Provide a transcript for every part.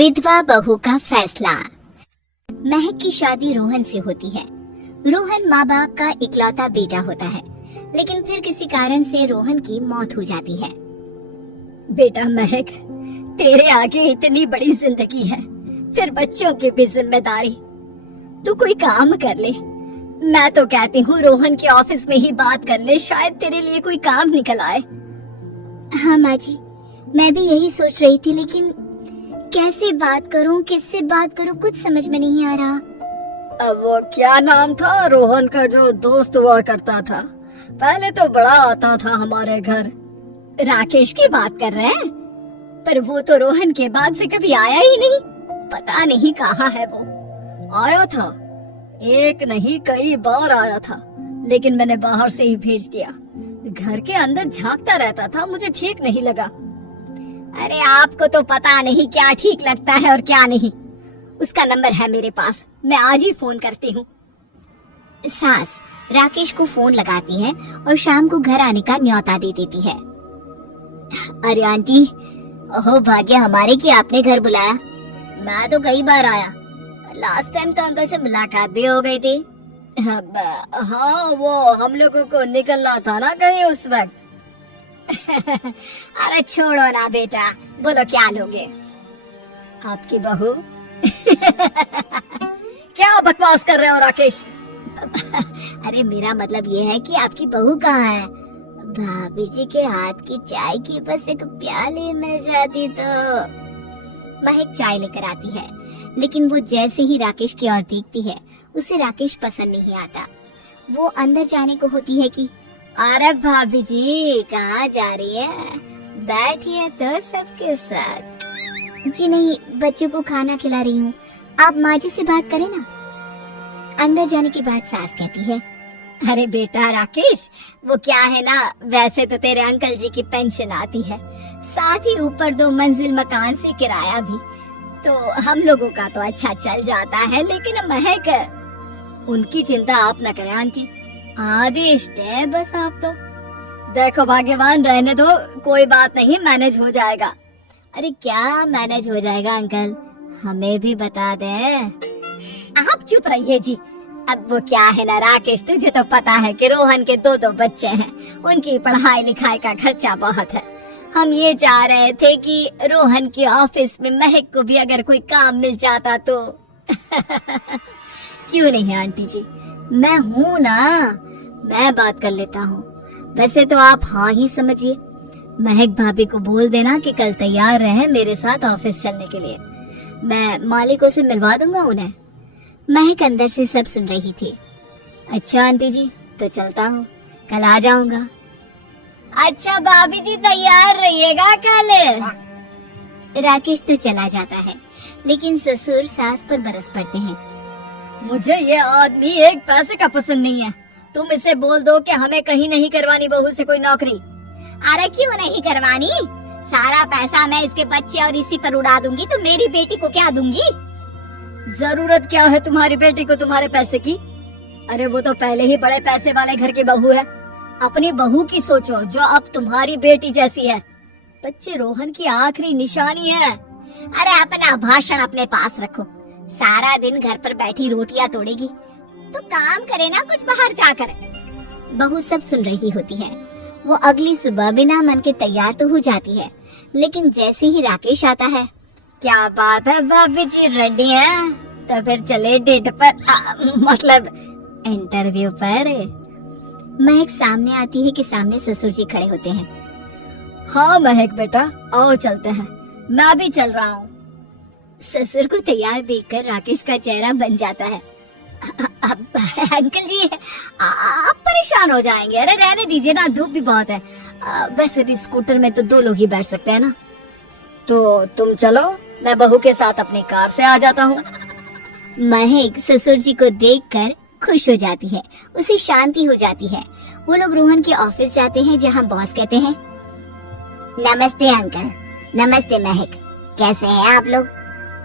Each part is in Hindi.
विधवा बहू का फैसला। महक की शादी रोहन से होती है। रोहन माँ बाप का इकलौता बेटा होता है, लेकिन फिर किसी कारण से रोहन की मौत हो जाती है। बेटा महक, तेरे आगे इतनी बड़ी जिंदगी है, फिर बच्चों की भी जिम्मेदारी। तू कोई काम कर ले। मैं तो कहती हूँ रोहन के ऑफिस में ही बात कर ले, शायद तेरे लिए कोई काम निकल आए। हाँ माँ जी, मैं भी यही सोच रही थी, लेकिन कैसे बात करूं, किससे बात करूं, कुछ समझ में नहीं आ रहा। अब वो क्या नाम था रोहन का जो दोस्त हुआ करता था, पहले तो बड़ा आता था हमारे घर। राकेश की बात कर रहे हैं? पर वो तो रोहन के बाद से कभी आया ही नहीं, पता नहीं कहाँ है वो। आया था, एक नहीं कई बार आया था, लेकिन मैंने बाहर से ही भेज दिया। घर के अंदर झांकता रहता था, मुझे ठीक नहीं लगा। अरे आपको तो पता नहीं क्या ठीक लगता है और क्या नहीं। उसका नंबर है मेरे पास, मैं आज ही फोन करती हूँ। सास राकेश को फोन लगाती है और शाम को घर आने का न्योता दे देती है। अरे आंटी, ओहो भाग्य हमारे की आपने घर बुलाया। मैं तो कई बार आया, लास्ट टाइम तो अंकल से मुलाकात भी हो गई थी। हाँ, वो हम लोगों को निकलना था ना कहीं उस वक्त। अरे छोड़ो ना बेटा, बोलो क्या लोगे? आपकी बहू। क्या बकवास कर रहे हो राकेश? अरे मेरा मतलब ये है कि आपकी बहू कहाँ है? भाभी जी के हाथ की चाय की बस एक प्याली मिल जाती तो। महक चाय लेकर आती है, लेकिन वो जैसे ही राकेश की ओर देखती है, उसे राकेश पसंद नहीं आता। वो अंदर जाने को होती है कि अरे भाभी जी कहाँ जा रही है? बैठिए तो सबके साथ। जी नहीं, बच्चों को खाना खिला रही हूँ, आप माँ जी से बात करें ना। अंदर जाने के बाद सास कहती है, अरे बेटा राकेश, वो क्या है ना, वैसे तो तेरे अंकल जी की पेंशन आती है, साथ ही ऊपर 2 मंजिल मकान से किराया भी, तो हम लोगों का तो अच्छा चल जाता है। लेकिन महक, उनकी चिंता आप न करें आंटी, आदेश दे बस आप तो। देखो भाग्यवान, रहने दो, कोई बात नहीं, मैनेज हो जाएगा। अरे क्या मैनेज हो जाएगा अंकल, हमें भी बता दे। आप चुप रहिए जी। अब वो क्या है ना राकेश, तुझे तो पता है कि रोहन के 2 बच्चे हैं, उनकी पढ़ाई लिखाई का खर्चा बहुत है। हम ये चाह रहे थे कि रोहन के ऑफिस में महक को भी अगर कोई काम मिल जाता तो। क्यों नहीं आंटी जी, मैं हूँ ना, मैं बात कर लेता हूँ। वैसे तो आप हाँ ही समझिए। महक भाभी को बोल देना कि कल तैयार रहे मेरे साथ ऑफिस चलने के लिए, मैं मालिकों से मिलवा दूंगा उन्हें। महक अंदर से सब सुन रही थी। अच्छा आंटी जी, तो चलता हूँ, कल आ जाऊंगा। अच्छा भाभी जी तैयार रहिएगा कल। राकेश तो चला जाता है, लेकिन ससुर सास पर बरस पड़ते हैं। मुझे ये आदमी एक पैसे का पसंद नहीं है। तुम इसे बोल दो कि हमें कहीं नहीं करवानी बहू से कोई नौकरी। अरे क्यों नहीं करवानी? सारा पैसा मैं इसके बच्चे और इसी पर उड़ा दूंगी, तो मेरी बेटी को क्या दूंगी? जरूरत क्या है तुम्हारी बेटी को तुम्हारे पैसे की? अरे वो तो पहले ही बड़े पैसे वाले घर की बहू है। अपनी बहू की सोचो जो अब तुम्हारी बेटी जैसी है। बच्चे रोहन की आखिरी निशानी है। अरे अपना भाषण अपने पास रखो, सारा दिन घर पर बैठी रोटियां तोड़ेगी, तो काम करे ना कुछ बाहर जाकर। बहू सब सुन रही होती है। वो अगली सुबह बिना मन के तैयार तो हो जाती है, लेकिन जैसे ही राकेश आता है, क्या बात है भाभी जी, रेडी हैं? तो फिर चले डेट पर, मतलब इंटरव्यू पर। महक सामने आती है कि सामने ससुर जी खड़े होते हैं। हाँ महक बेटा, आओ चलते हैं, मैं भी चल रहा हूँ। ससुर को तैयार देखकर राकेश का चेहरा बन जाता है। अंकल जी आप परेशान हो जाएंगे। अरे रहने दीजिए ना, धूप भी बहुत है। वैसे स्कूटर में तो 2 लोग ही बैठ सकते हैं ना। तो तुम चलो, मैं बहू के साथ अपनी कार से आ जाता हूँ। महक ससुर जी को देखकर खुश हो जाती है, उसे शांति हो जाती है। वो लोग रोहन के ऑफिस जाते हैं, जहाँ बॉस कहते हैं, नमस्ते अंकल। नमस्ते महक, कैसे हैं आप लोग?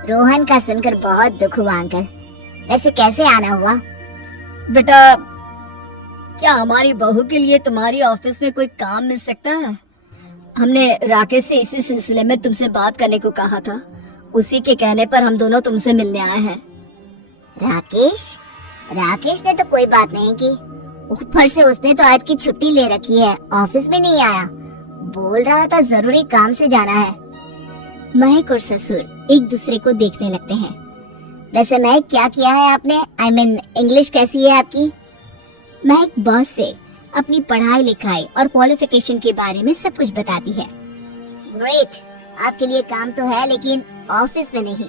रोहन का सुनकर बहुत दुख हुआ अंकल, वैसे कैसे आना हुआ? बेटा, क्या हमारी बहू के लिए तुम्हारी ऑफिस में कोई काम मिल सकता है? हमने राकेश से इसी सिलसिले में तुमसे बात करने को कहा था। उसी के कहने पर हम दोनों तुमसे मिलने आए हैं। राकेश ने तो कोई बात नहीं की, ऊपर से उसने तो आज की छुट्टी ले रखी है, ऑफिस में नहीं आया। बोल रहा था जरूरी काम से जाना है। महक और ससुर एक दूसरे को देखने लगते हैं। वैसे महक क्या किया है आपने? I mean, इंग्लिश कैसी है आपकी? महक बॉस से अपनी पढ़ाई लिखाई और क्वालिफिकेशन के बारे में सब कुछ बताती है। ग्रेट, आपके लिए काम तो है लेकिन ऑफिस में नहीं।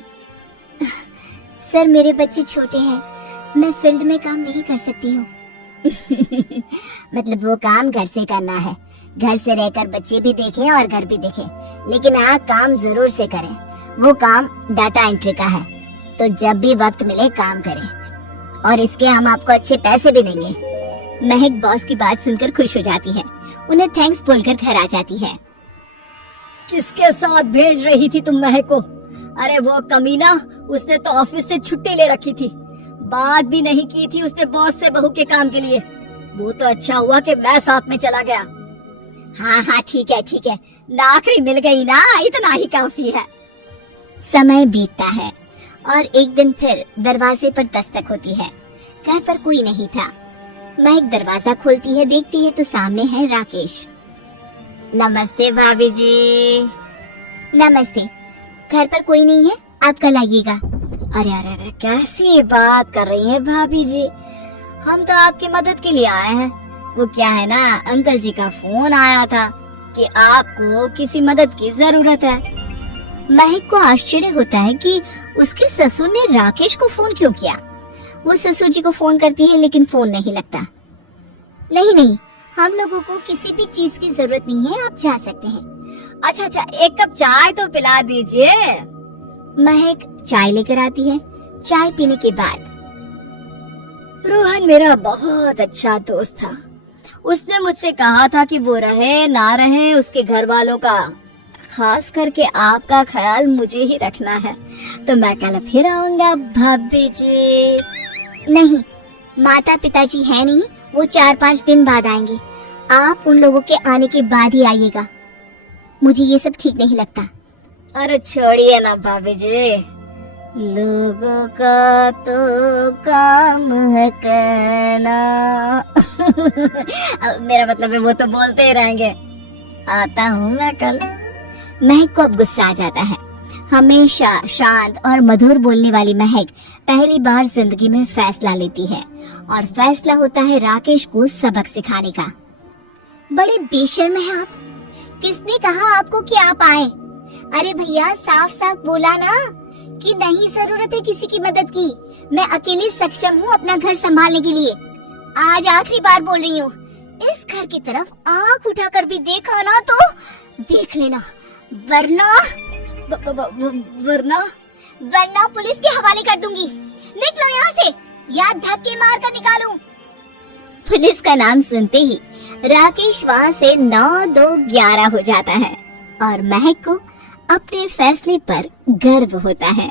सर मेरे बच्चे छोटे हैं, मैं फील्ड में काम नहीं कर सकती हूँ। मतलब वो काम घर से करना है, घर से रहकर बच्चे भी देखें और घर भी देखें, लेकिन हाँ काम जरूर से करें। वो काम डाटा एंट्री का है, तो जब भी वक्त मिले काम करें और इसके हम आपको अच्छे पैसे भी देंगे। महक बॉस की बात सुनकर खुश हो जाती है, उन्हें थैंक्स बोलकर घर आ जाती है। किसके साथ भेज रही थी तुम महक को? अरे वो कमीना, उसने तो ऑफिस से छुट्टी ले रखी थी, बात भी नहीं की थी उसने बॉस से बहू के काम के लिए। वो तो अच्छा हुआ कि मैं साथ में चला गया। हाँ ठीक है, नौकरी मिल गई ना, इतना ही काफी है। समय बीतता है और एक दिन फिर दरवाजे पर दस्तक होती है। घर पर कोई नहीं था। महक दरवाजा खोलती है, देखती है तो सामने है राकेश। नमस्ते भाभी जी। नमस्ते, घर पर कोई नहीं है, आप कल आइएगा। अरे कैसी बात कर रही हैं भाभी जी, हम तो आपकी मदद के लिए आए हैं। वो क्या है ना, अंकल जी का फोन आया था कि आपको किसी मदद की जरूरत है। महक को आश्चर्य होता है कि उसके ससुर ने राकेश को फोन क्यों किया। वो ससुर जी को फोन करती है लेकिन फोन नहीं लगता। नहीं, हम लोगों को किसी भी चीज की जरूरत नहीं है, आप जा सकते हैं। अच्छा, एक कप चाय तो पिला दीजिए। महक चाय लेकर आती है। चाय पीने के बाद, रोहन मेरा बहुत अच्छा दोस्त था, उसने मुझसे कहा था कि वो रहे ना रहे उसके घर वालों का, खास करके आपका ख्याल मुझे ही रखना है, तो मैं कल फिर आऊंगा भाभी जी। नहीं, माता पिताजी है नहीं, वो 4-5 दिन बाद आएंगे। आप उन लोगों के आने के बाद ही आइएगा। मुझे ये सब ठीक नहीं लगता। अरे छोड़िए ना भाभी जी, लोगों का तो काम है कहना। मेरा मतलब है वो तो बोलते ही रहेंगे। आता हूँ मैं कल। महक को अब गुस्सा आ जाता है। हमेशा शांत और मधुर बोलने वाली महक पहली बार जिंदगी में फैसला लेती है और फैसला होता है राकेश को सबक सिखाने का। बड़े बेशर्म हैं आप। किसने कहा आपको कि आप आए? अरे भैया, साफ साफ बोला ना कि नहीं जरूरत है किसी की मदद की। मैं अकेले सक्षम हूँ अपना घर संभालने के लिए। आज आखिरी बार बोल रही हूँ, इस घर की तरफ आंख उठाकर भी देखा ना तो देख लेना, वरना पुलिस के हवाले कर दूंगी। निकलो यहाँ से या धक्के मार कर निकालूं। पुलिस का नाम सुनते ही राकेश वहाँ से 9-2-11 हो जाता है और महक को अपने फैसले पर गर्व होता है।